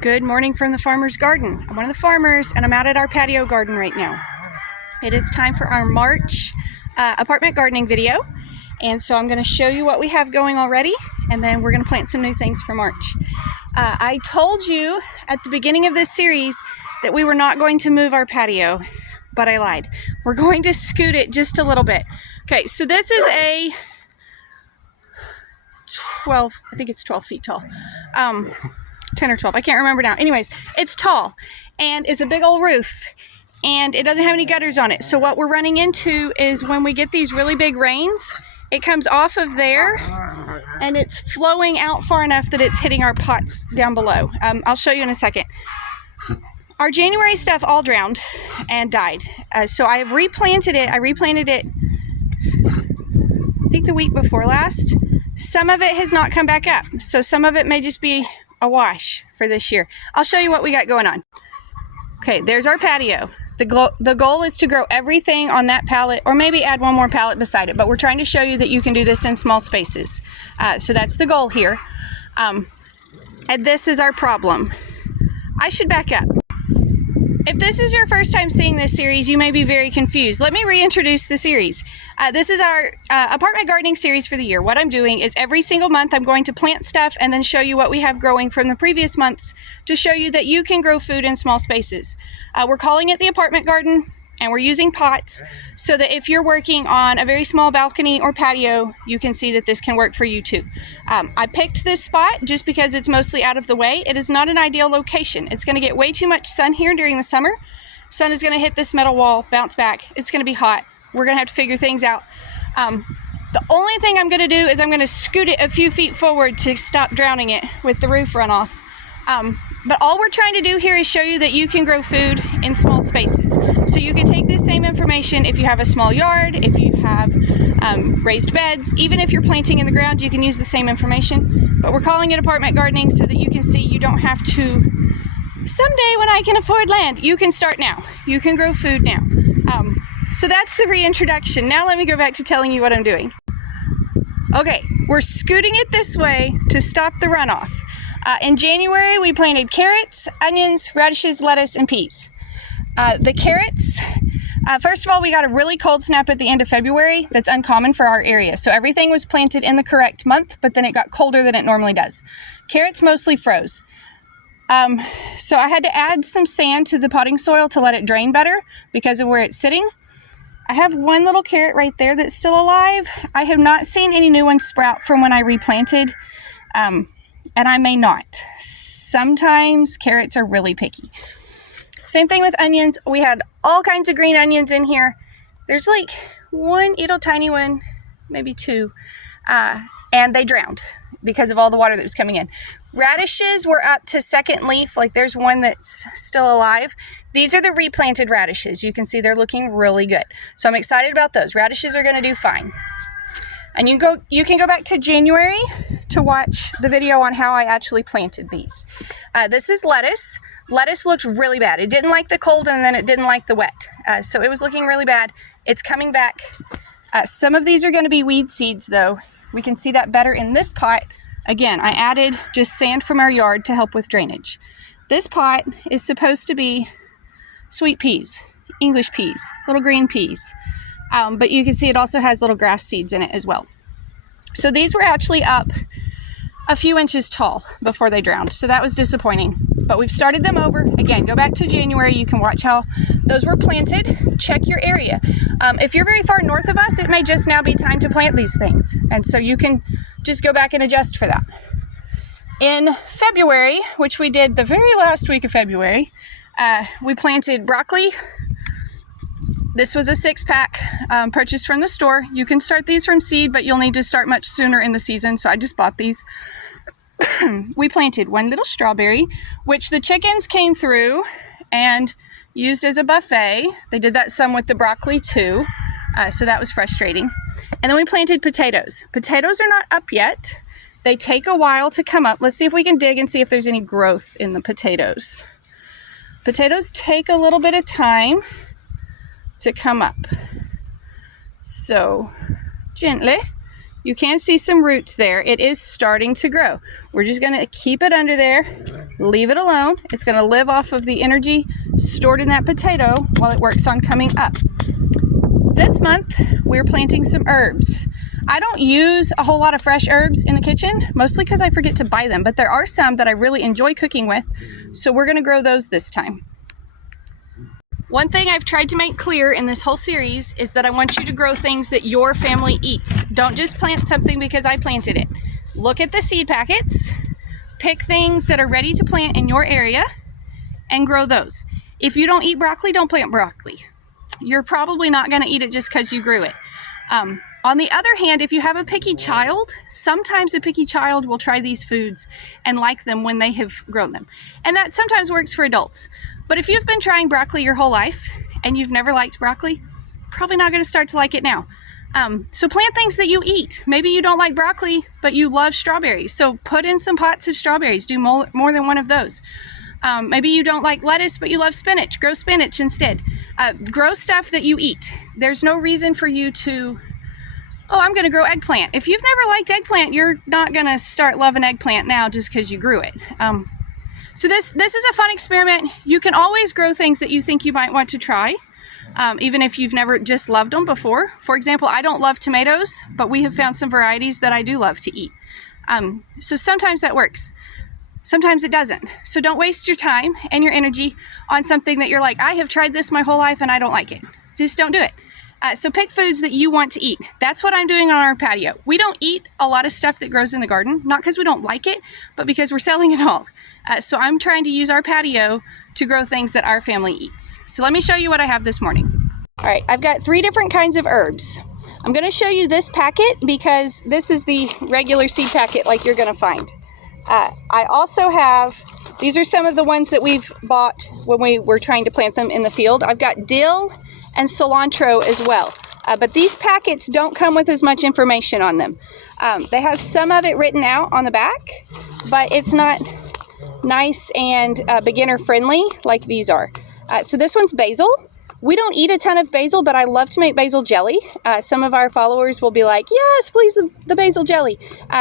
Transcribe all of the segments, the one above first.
Good morning from the farmer's garden. I'm one of the farmers and I'm out at our patio garden right now. It is time for our March apartment gardening video, and so I'm going to show you what we have going already, and then we're going to plant some new things for March. I told you at the beginning of this series that we were not going to move our patio, but I lied. We're going to scoot it just a little bit. Okay, so this is a 12, I think it's 12 feet tall. 10 or 12, I can't remember now. Anyways, it's tall and it's a big old roof and it doesn't have any gutters on it. So what we're running into is when we get these really big rains, it comes off of there and it's flowing out far enough that it's hitting our pots down below. I'll show you in a second. Our January stuff all drowned and died. So I have replanted it. I replanted it, I think the week before last. Some of it has not come back up. So some of it may just be a wash for this year. I'll show you what we got going on. Okay, there's our patio. The goal is to grow everything on that pallet, or maybe add one more pallet beside it, but we're trying to show you that you can do this in small spaces. So that's the goal here. And this is our problem. I should back up. If this is your first time seeing this series, you may be very confused. Let me reintroduce the series. This is our apartment gardening series for the year. What I'm doing is every single month I'm going to plant stuff and then show you what we have growing from the previous months to show you that you can grow food in small spaces. We're calling it the apartment garden, and we're using pots so that if you're working on a very small balcony or patio, you can see that this can work for you too. I picked this spot just because it's mostly out of the way. It is not an ideal location. It's going to get way too much sun here during the summer. Sun is going to hit this metal wall, bounce back. It's going to be hot. We're going to have to figure things out. The only thing I'm going to do is I'm going to scoot it a few feet forward to stop drowning it with the roof runoff. But all we're trying to do here is show you that you can grow food in small spaces. So you can take this same information if you have a small yard, if you have raised beds, even if you're planting in the ground, you can use the same information. But we're calling it apartment gardening so that you can see you don't have to, someday when I can afford land, you can start now. You can grow food now. So that's the reintroduction. Now let me go back to telling you what I'm doing. Okay, we're scooting it this way to stop the runoff. In January, we planted carrots, onions, radishes, lettuce, and peas. The carrots, first of all, we got a really cold snap at the end of February. That's uncommon for our area. So everything was planted in the correct month, but then it got colder than it normally does. Carrots mostly froze. So I had to add some sand to the potting soil to let it drain better because of where it's sitting. I have one little carrot right there that's still alive. I have not seen any new ones sprout from when I replanted. And I may not. Sometimes carrots are really picky. Same thing with onions. We had all kinds of green onions in here. There's like one little tiny one, maybe two, and they drowned because of all the water that was coming in. Radishes were up to second leaf. Like there's one that's still alive. These are the replanted radishes. You can see they're looking really good. So I'm excited about those. Radishes are going to do fine. And you can go back to January to watch the video on how I actually planted these. This is lettuce. Lettuce looked really bad. It didn't like the cold and then it didn't like the wet. So it was looking really bad. It's coming back. Some of these are going to be weed seeds though. We can see that better in this pot. Again, I added just sand from our yard to help with drainage. This pot is supposed to be sweet peas, English peas, little green peas. But you can see it also has little grass seeds in it as well. So these were actually up a few inches tall before they drowned. So that was disappointing. But we've started them over. Again, go back to January. You can watch how those were planted. Check your area. If you're very far north of us, it may just now be time to plant these things. And so you can just go back and adjust for that. In February, which we did the very last week of February, we planted broccoli. This was a 6-pack purchased from the store. You can start these from seed, but you'll need to start much sooner in the season, so I just bought these. We planted one little strawberry, which the chickens came through and used as a buffet. They did that some with the broccoli too, so that was frustrating. And then we planted potatoes. Potatoes are not up yet. They take a while to come up. Let's see if we can dig and see if there's any growth in the potatoes. Potatoes take a little bit of time to come up. So gently, you can see some roots there. It is starting to grow. We're just going to keep it under there leave it alone. It's going to live off of the energy stored in that potato while it works on coming up. This month, we're planting some herbs. I don't use a whole lot of fresh herbs in the kitchen, mostly because I forget to buy them, but there are some that I really enjoy cooking with, so we're going to grow those this time. One thing I've tried to make clear in this whole series is that I want you to grow things that your family eats. Don't just plant something because I planted it. Look at the seed packets, pick things that are ready to plant in your area, and grow those. If you don't eat broccoli, don't plant broccoli. You're probably not going to eat it just because you grew it. On the other hand, if you have a picky child, sometimes a picky child will try these foods and like them when they have grown them. And that sometimes works for adults. But if you've been trying broccoli your whole life and you've never liked broccoli, probably not going to start to like it now. So plant things that you eat. Maybe you don't like broccoli, but you love strawberries. So put in some pots of strawberries. Do more than one of those. Maybe you don't like lettuce, but you love spinach. Grow spinach instead. Grow stuff that you eat. There's no reason for you to, oh, I'm going to grow eggplant. If you've never liked eggplant, you're not going to start loving eggplant now just because you grew it. So this is a fun experiment. You can always grow things that you think you might want to try, even if you've never just loved them before. For example, I don't love tomatoes, but we have found some varieties that I do love to eat. So sometimes that works. Sometimes it doesn't. So don't waste your time and your energy on something that you're like, I have tried this my whole life and I don't like it. Just don't do it. So pick foods that you want to eat. That's what I'm doing on our patio. We don't eat a lot of stuff that grows in the garden, not because we don't like it, but because we're selling it all. So I'm trying to use our patio to grow things that our family eats. So let me show you what I have this morning. All right, I've got 3 different kinds of herbs. I'm going to show you this packet because this is the regular seed packet like you're going to find. I also have, these are some of the ones that we've bought when we were trying to plant them in the field. I've got dill and cilantro as well. But these packets don't come with as much information on them. They have some of it written out on the back, but it's not nice and beginner friendly like these are. So this one's basil. We don't eat a ton of basil, but I love to make basil jelly. Some of our followers will be like, yes, please, the basil jelly.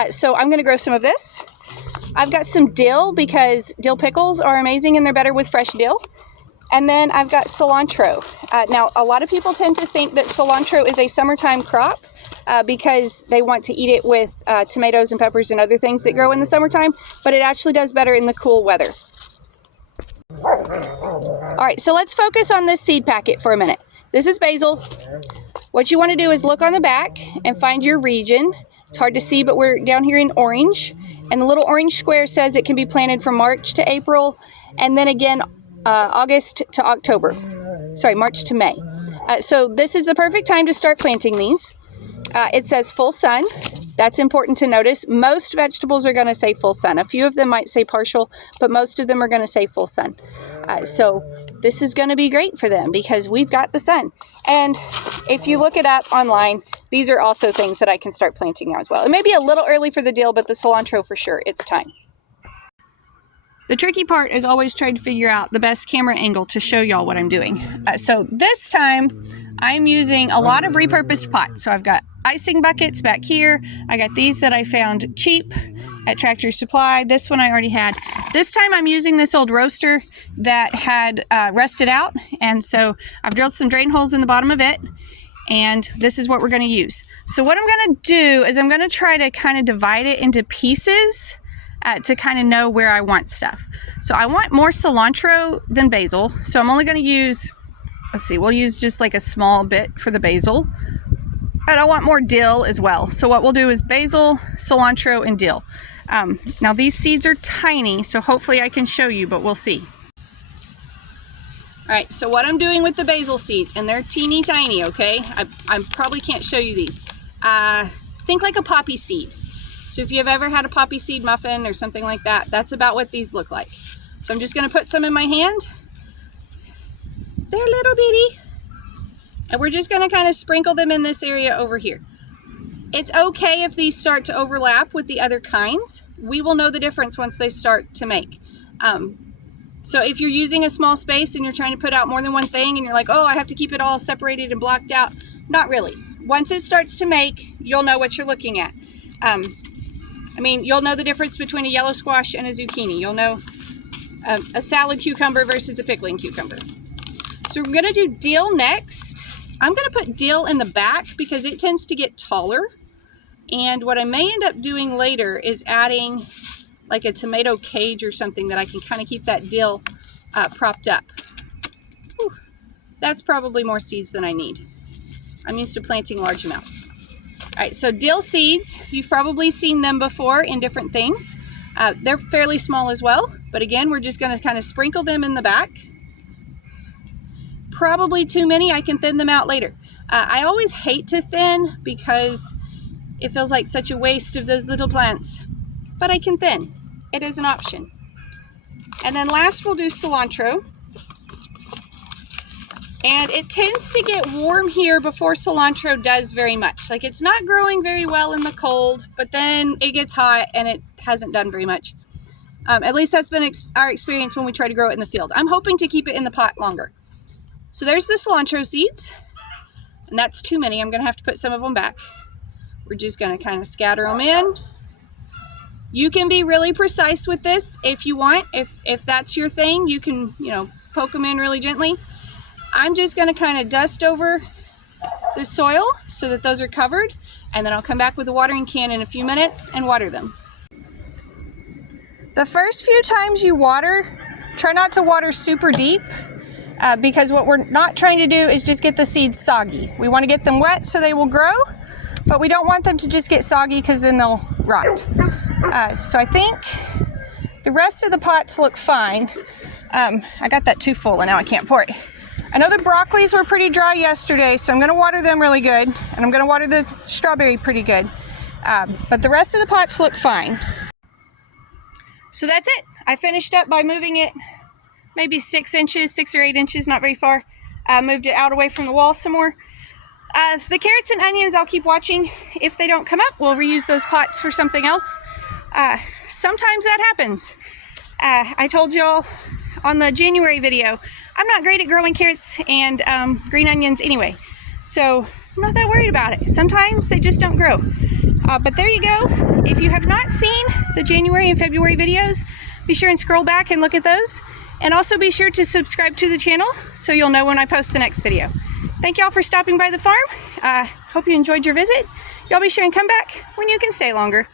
So I'm going to grow some of this. I've got some dill because dill pickles are amazing and they're better with fresh dill. And then I've got cilantro. Now, a lot of people tend to think that cilantro is a summertime crop because they want to eat it with tomatoes and peppers and other things that grow in the summertime, but it actually does better in the cool weather. All right, so let's focus on this seed packet for a minute. This is basil. What you want to do is look on the back and find your region. It's hard to see, but we're down here in orange. And the little orange square says it can be planted from March to April, and then again August to October. Sorry, March to May. So this is the perfect time to start planting these. It says full sun. That's important to notice. Most vegetables are going to say full sun. A few of them might say partial, but most of them are going to say full sun. So this is going to be great for them because we've got the sun. And if you look it up online, these are also things that I can start planting now as well. It may be a little early for the dill, but the cilantro for sure, it's time. The tricky part is always trying to figure out the best camera angle to show y'all what I'm doing. So this time I'm using a lot of repurposed pots. So I've got icing buckets back here. I got these that I found cheap at Tractor Supply. This one I already had. This time I'm using this old roaster that had rusted out. And so I've drilled some drain holes in the bottom of it. And this is what we're going to use. So what I'm going to do is I'm going to try to kind of divide it into pieces to kind of know where I want stuff. So I want more cilantro than basil. So I'm only going to use, let's see, we'll use just like a small bit for the basil. And I want more dill as well. So what we'll do is basil, cilantro, and dill. Now these seeds are tiny, so hopefully I can show you, but we'll see. All right, so what I'm doing with the basil seeds, and they're teeny tiny, okay? I probably can't show you these. Think like a poppy seed. So if you've ever had a poppy seed muffin or something like that, that's about what these look like. So I'm just gonna put some in my hand. They're little bitty. And we're just gonna kind of sprinkle them in this area over here. It's okay if these start to overlap with the other kinds. We will know the difference once they start to make. So if you're using a small space and you're trying to put out more than one thing and you're like, oh, I have to keep it all separated and blocked out, not really. Once it starts to make, you'll know what you're looking at. I mean, you'll know the difference between a yellow squash and a zucchini. You'll know a salad cucumber versus a pickling cucumber. So we're gonna do dill next. I'm gonna put dill in the back because it tends to get taller. And what I may end up doing later is adding like a tomato cage or something that I can kind of keep that dill propped up. Whew. That's probably more seeds than I need. I'm used to planting large amounts. All right, so dill seeds, you've probably seen them before in different things. They're fairly small as well, but again, we're just gonna kind of sprinkle them in the back. Probably too many, I can thin them out later. I always hate to thin because it feels like such a waste of those little plants, but I can thin. It is an option. And then last we'll do cilantro. And it tends to get warm here before cilantro does very much. Like it's not growing very well in the cold, but then it gets hot and it hasn't done very much. At least that's been our experience when we try to grow it in the field. I'm hoping to keep it in the pot longer. So there's the cilantro seeds, and that's too many. I'm gonna have to put some of them back. We're just gonna kind of scatter them in. You can be really precise with this if you want. If that's your thing, you can, poke them in really gently. I'm just gonna kind of dust over the soil so that those are covered, and then I'll come back with a watering can in a few minutes and water them. The first few times you water, try not to water super deep because what we're not trying to do is just get the seeds soggy. We want to get them wet so they will grow, but we don't want them to just get soggy because then they'll rot. So I think the rest of the pots look fine. I got that too full and now I can't pour it. I know the broccolis were pretty dry yesterday, so I'm going to water them really good, and I'm going to water the strawberry pretty good. But the rest of the pots look fine. So that's it. I finished up by moving it maybe 6 or 8 inches, not very far. Moved it out away from the wall some more. The carrots and onions, I'll keep watching. If they don't come up, we'll reuse those pots for something else. Sometimes that happens. I told y'all on the January video, I'm not great at growing carrots and green onions anyway. So I'm not that worried about it. Sometimes they just don't grow. But there you go. If you have not seen the January and February videos, be sure and scroll back and look at those. And also be sure to subscribe to the channel so you'll know when I post the next video. Thank y'all for stopping by the farm. Hope you enjoyed your visit. Y'all be sure and come back when you can stay longer.